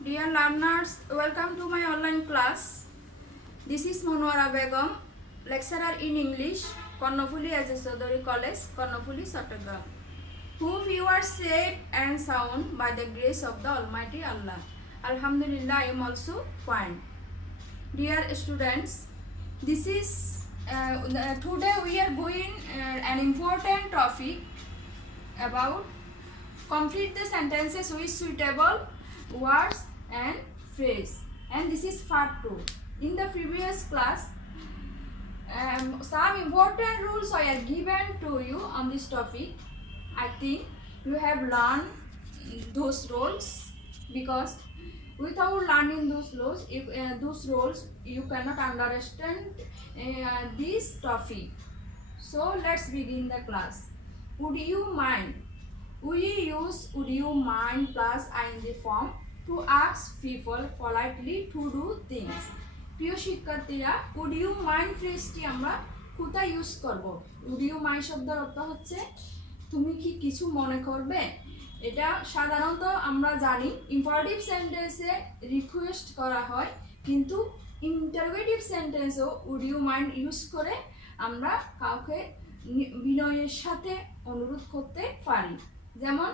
Dear learners, welcome to my online class. This is Monwara Begum, lecturer in English, Kornofuli as a Sodori College, Kornofuli, Chattogram. Whom you are safe and sound by the grace of the Almighty Allah. Alhamdulillah, I am also fine. Dear students, this is today we are going an important topic about complete the sentences with suitable words and phrase, and this is part 2. In the previous class, some important rules are given to you on this topic. I think you have learned those rules, because without learning those rules you cannot understand this topic. So let's begin the class. Would you mind? We use would you mind plus ing form to ask people politely to do things. প্রিয় শিক্ষার্থীরা, would you mind ফ্রেজটি আমরা কোথায় ইউজ করব? would you mind শব্দের অর্থ হচ্ছে তুমি কি কিছু মনে করবে। এটা সাধারণত আমরা জানি ইম্পারেটিভ সেন্টেন্সে রিকোয়েস্ট করা হয়, কিন্তু ইন্টারোগেটিভ সেন্টেন্সও would you mind ইউজ করে আমরা কাউকে বিনয়ের সাথে অনুরোধ করতে পারি। যেমন,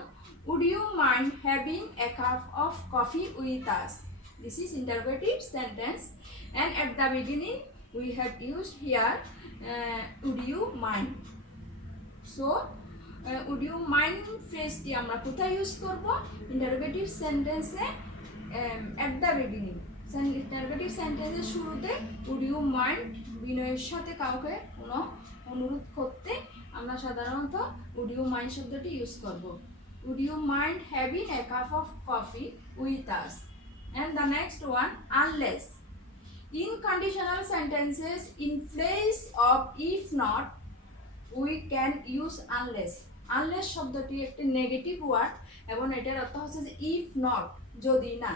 would you mind having a cup of coffee with us? This is interrogative sentence, and at the beginning we have used here would you mind. So would you mind phrase-টি আমরা কোথায় ইউজ করব? interrogative sentence-এ at the beginning. interrogative sentence-এর শুরুতে would you mind বিনয়ের সাথে কাউকে কোনো অনুরোধ করতে আমরা সাধারণত would you mind শব্দটি ইউজ করব। would you mind having a cup of coffee with us? And the next one, unless. In conditional sentences, in place of if not, we can use unless. unless শব্দটি একটি negative word এবং এটার অর্থ হচ্ছে যে if not, যদি না।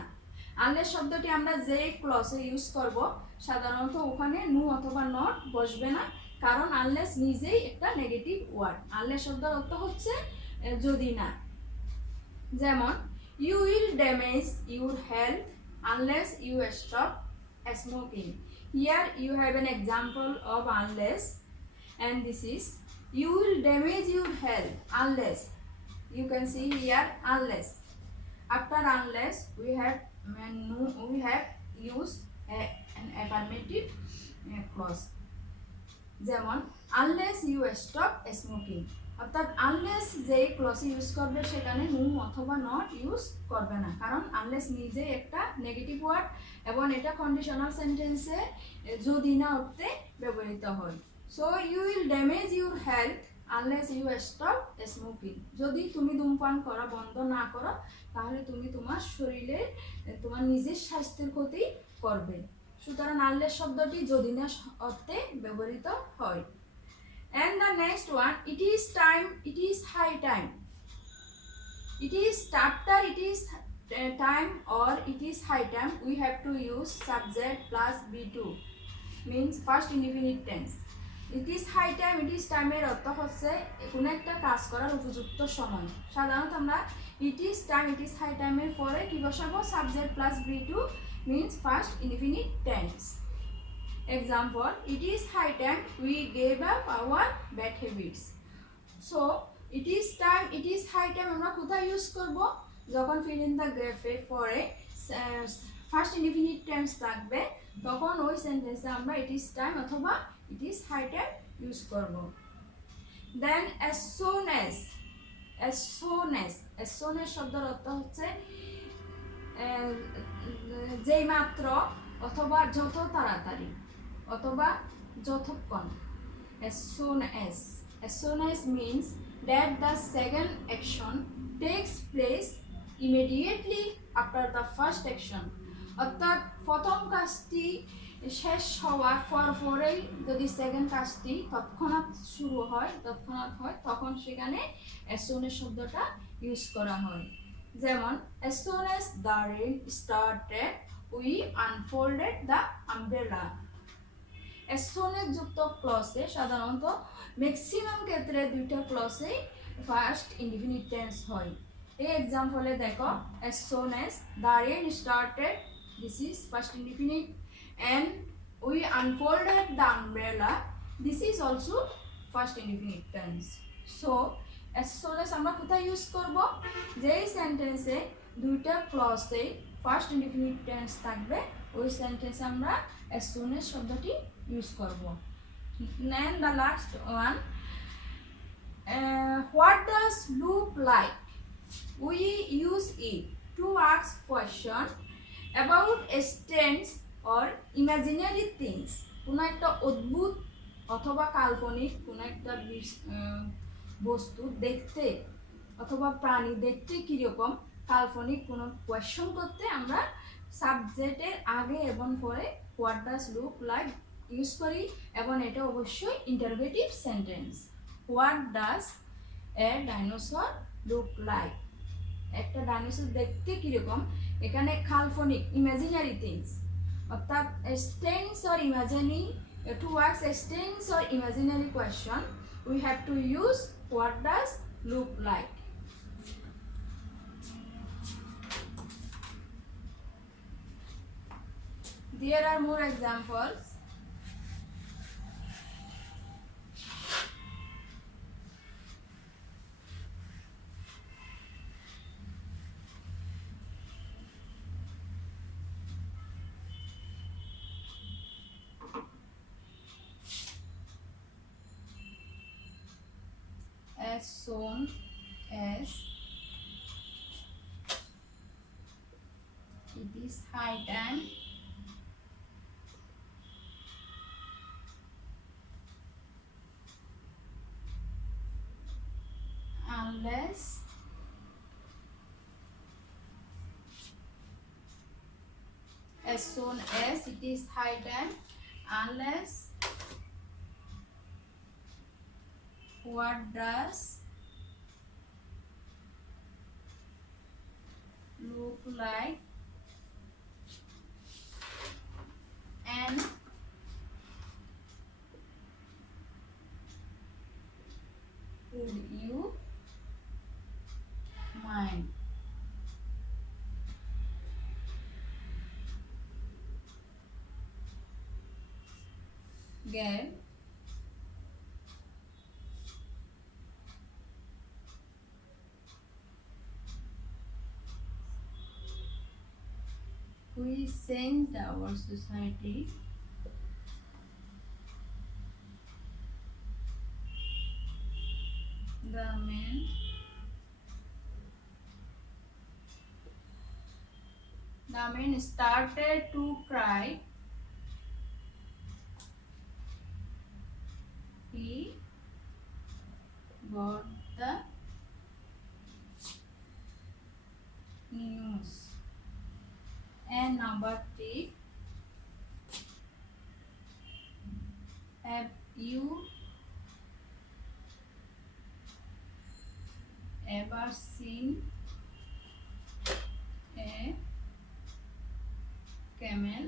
unless শব্দটি আমরা যে ক্লজে ইউজ করব সাধারণত ওখানে নো অথবা নট বসবে না, কারণ unless নিজেই একটা নেগেটিভ ওয়ার্ড। unless শব্দের অর্থ হচ্ছে যদি না। যেমন, you will damage your health unless you stop smoking. Here you have an example of unless, and this is you will damage your health unless. You can see here unless. After unless we have used an affirmative clause. যেমন, unless you stop smoking, অর্থাৎ আনলেস যেই ক্লজে ইউজ করবে সেখানে নো অথবা not use করবে না, কারণ আনলেস নিজে একটা নেগেটিভ ওয়ার্ড এবং এটা কন্ডিশনাল সেন্টেন্সে যদি না অর্থে ব্যবহৃত হয়। So you will damage your health unless you stop smoking. যদি তুমি ধূমপান করা বন্ধ না করো তাহলে তুমি তোমার শরীরের তোমার নিজের স্বাস্থ্যের ক্ষতি করবে। সুতরাং আনলেস শব্দটি যদি না অর্থে ব্যবহৃত হয়। And the next one, it is time, it is high time. It is after it is time or it is high time, we have to use subject plus be2, means first indefinite tense. It is high time, it is time এর অর্থ হচ্ছে কোনো একটা কাজ করার উপযুক্ত সময়। সাধারণত আমরা it is time, it is high time এর পরে কি বসাবো? subject plus be2, means first indefinite tense. Example, it is high time we gave up our bad habits. So it is time, it is high time আমরা কোথায় ইউজ করব? যখন fill in the gap এর পরে ফার্স্ট ইনডিফিনিট টেন্স থাকবে তখন ওই সেন্টেন্সে আমরা it is time অথবা it is high time use করব। Then as soon as শব্দের অর্থ হচ্ছে যেই মাত্র অথবা যত তাড়াতাড়ি অথবা যতক্ষণ। as soon as means that the second action takes place immediately after the first action, অর্থাৎ প্রথম কাজটি শেষ হওয়ার পরেই যদি সেকেন্ড কাজটি তৎক্ষণাৎ হয় তখন সেখানে as soon as শব্দটা ইউজ করা হয়। যেমন, as soon as the rain started we unfolded the umbrella. as soon as যুক্ত ক্লজে সাধারণত ম্যাক্সিমাম ক্ষেত্রে দুইটা ক্লজে ফার্স্ট ইনডিফিনিট টেন্স হয়। এই এক্সাম্পলে দেখো as soon as the rain started, this is first indefinite, and we unfolded the umbrella, this is also first indefinite tense. So as soon as আমরা কোথায় ইউজ করব, যেই সেন্টেন্সে দুইটা ক্লজে ফার্স্ট ইনডিফিনিট টেন্স থাকবে ওই সেন্টেন্সে আমরা as soon as শব্দটি ইউজ করব। And the last one, what does look like? We use it to ask question about strange or imaginary things. কোনো একটা অদ্ভুত অথবা কাল্পনিক কোনো একটা বস্তু দেখতে অথবা প্রাণী দেখতে কীরকম কাল্পনিক কোনো কোয়েশ্চন করতে আমরা সাবজেক্টের আগে এবং পরে what does look like use করি, এবং এটা অবশ্যই interrogative sentence. What does a dinosaur look like, একটা ডাইনোসর দেখতে কীরকম, এখানে কাল্পনিক ইমাজিনারি থিংস, অর্থাৎ stance or imagining, to ask stance or imaginary question we have to use what does look like. There are more examples. As soon as it is high time unless as soon as it is high time unless what does look like and would you mind? Get we change our society the man started to cry. He got the news. And number 3, have you ever seen a camel?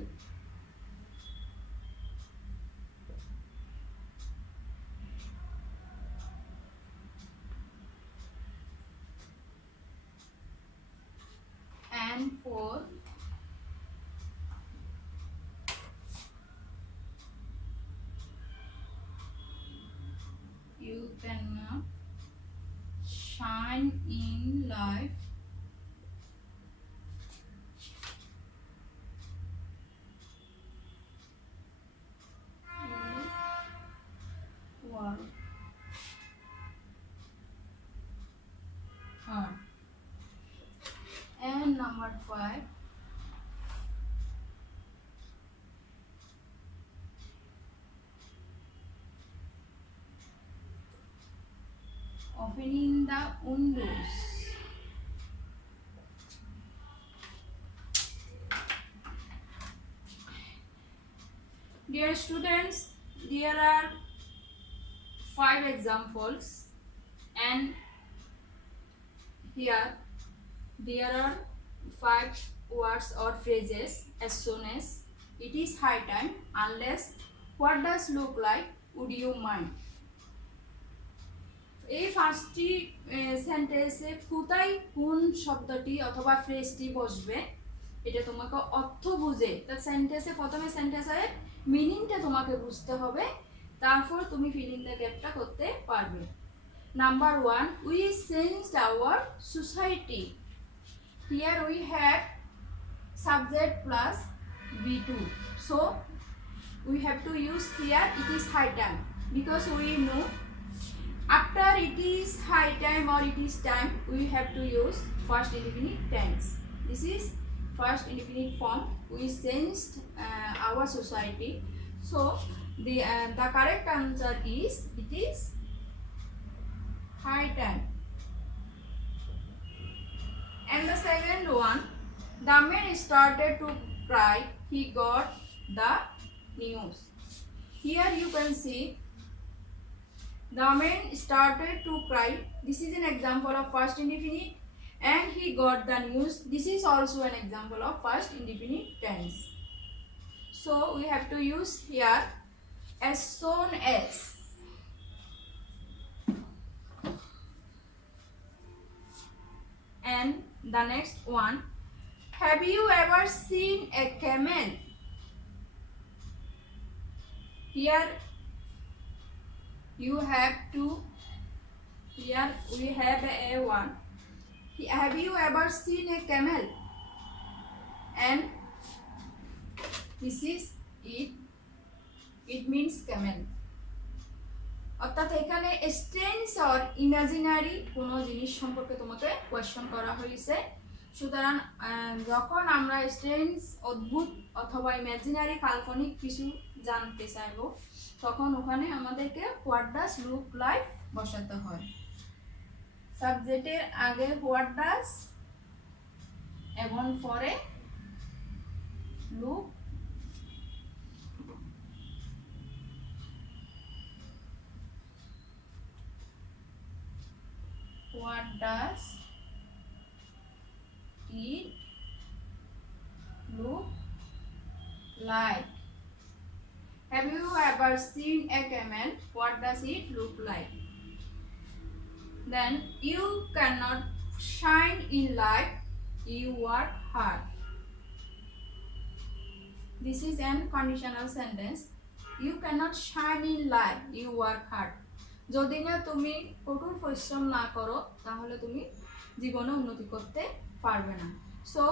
And 4, you cannot shine in life work hard. And number 5, opening the windows. Dear students, there are 5 examples, and here there are 5 words or phrases. As soon as, it is high time, unless, what does look like, would you mind? এই পাঁচটি সেন্টেন্সে কোথায় কোন শব্দটি অথবা ফ্রেজটি বসবে এটা তোমাকে অর্থ বুঝে তা সেন্টেন্সে প্রথমে সেন্টেন্সের মিনিংটা তোমাকে বুঝতে হবে, তারপর তুমি ফিল ইন দ্য গ্যাপটা করতে পারবে। নাম্বার 1, we changed our society. Here we have subject plus B2, so we have to use here it is high time, because we know after it is high time or it is time we have to use first indefinite tense. This is first indefinite form. We changed our society, so the correct answer is it is high time. And the second one, the man started to cry, he got the news. Here you can see the man started to cry. This is an example of first indefinite, and he got the news. This is also an example of first indefinite tense. So we have to use here as soon as. And the next one, have you ever seen a camel? Here you have to, here we have a one. Have you ever seen a camel? And this is it. It means camel. অর্থাৎ এখানে strange or imaginary কোনো জিনিস সম্পর্কে তোমাকে কোয়েশ্চন করা হয়েছে, সুতরাং যখন আমরা স্ট্রেঞ্জ অদ্ভুত অথবা ইমাজিনারি কাল্পনিক কিছু জানতে চাইব তখন ওখানে আমাদেরকে হোয়াট ডাজ লুক লাইক বসাতে হয়। সাবজেক্টের আগে হোয়াট ডাজ এবং পরে look what does it look like? Have you ever seen a camel? What does it look like? Then you cannot shine in light, you work hard. This is an conditional sentence. You cannot shine in light, you work hard. যদি না তুমি কঠোর পরিশ্রম না করো তাহলে তুমি জীবনে উন্নতি করতে পারবে না। So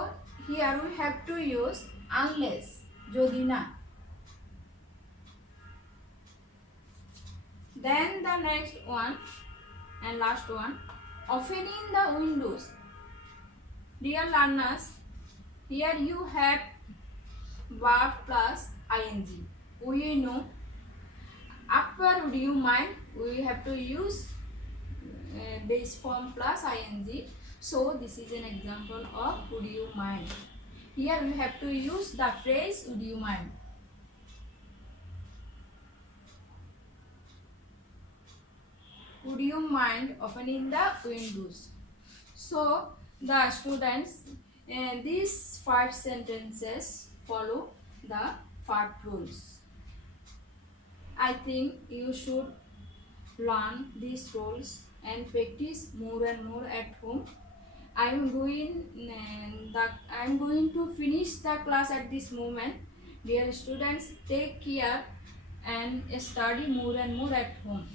here we have to use unless, যদি না। Then the next one and last one, opening the windows. Dear learners, here you have verb plus ing. We know after would you mind we have to use base form plus ing, so this is an example of would you mind. Here we have to use the phrase would you mind. Would you mind opening the windows? So the students, these 5 sentences follow the part rules. I think you should learn these rules and practice more and more at home. I'm going to finish the class at this moment. Dear students, take care and study more and more at home.